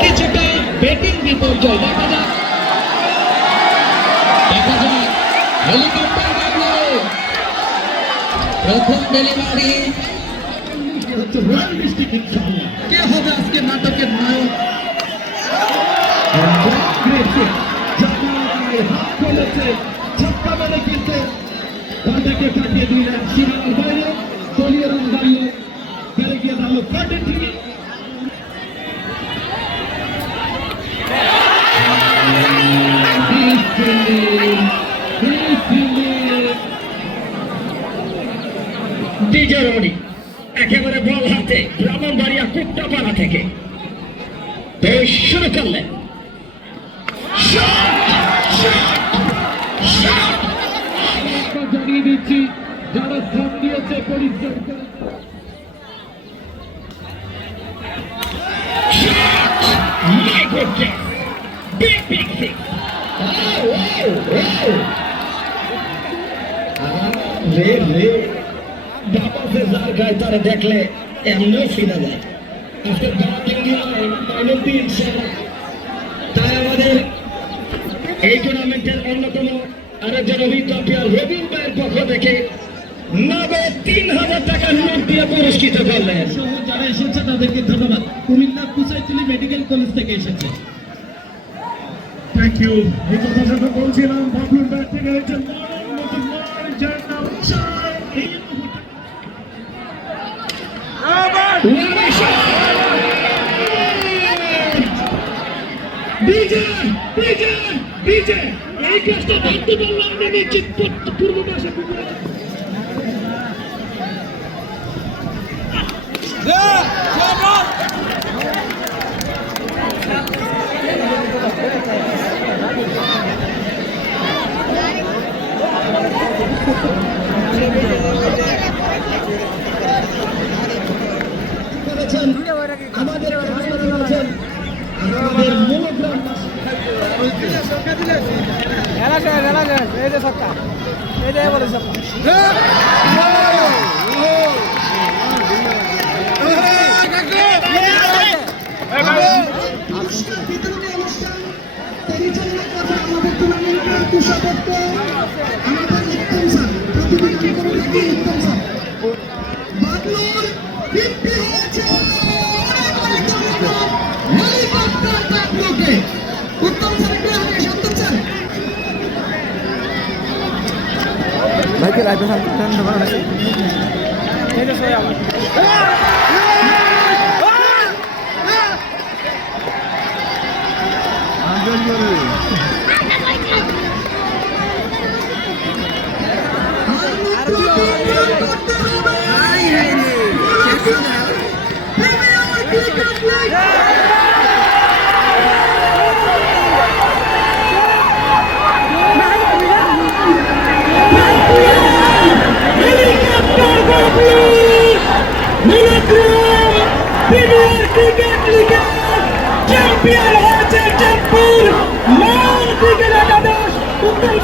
কিছুটা ব্যাটিং বিপর্যয় দেখা যাক হেলিকপ্টার প্রথম ডেলিভারি কে হবে আজকে নাটকের নায়ক ছক্কা মেরে কিন্তু তাদেরকে পাঠিয়ে দিলেন সীমানার বাইরে দলীয় রান দাঁড়িয়ে বেড়ে গিয়ে দাঁড়ালো 43 রমণী একেবারে বল হাতে ব্রাহ্মণবাড়িয়া কুট্টাপাড়া থেকে শুরু করলেন জানিয়ে দিচ্ছি যারা স্থান দিয়েছে পরিশ্রম করে তারা দেখলে এমনও ফিরে যায় তাই আমাদের এই টুর্নামেন্টের অন্যতম আরেকজন অভিজ্ঞ প্লেয়ার রবিন ভাইয়ের পক্ষ থেকে নগদ 3000 টাকা নোট দিয়ে পুরস্কৃত করলেন। যারা এসেছে তাদেরকে ধন্যবাদ। কুমিল্লা কুচাইতুলি মেডিকেল কলেজ থেকে এসেছে। Thank you. এই কথা যখন বলছিলাম বাবলুর ব্যাট থেকে এই কাজটা ধরতে পারলাম আমি নিশ্চিত পূর্ব পাশে আমাদের ভাইকে লাইভে সামনে করা নাকি এটা সবাই চ্যাম্পিয়ন হয়েছে চাঁদপুর মান ক্রিকেট একাদশ উত্তম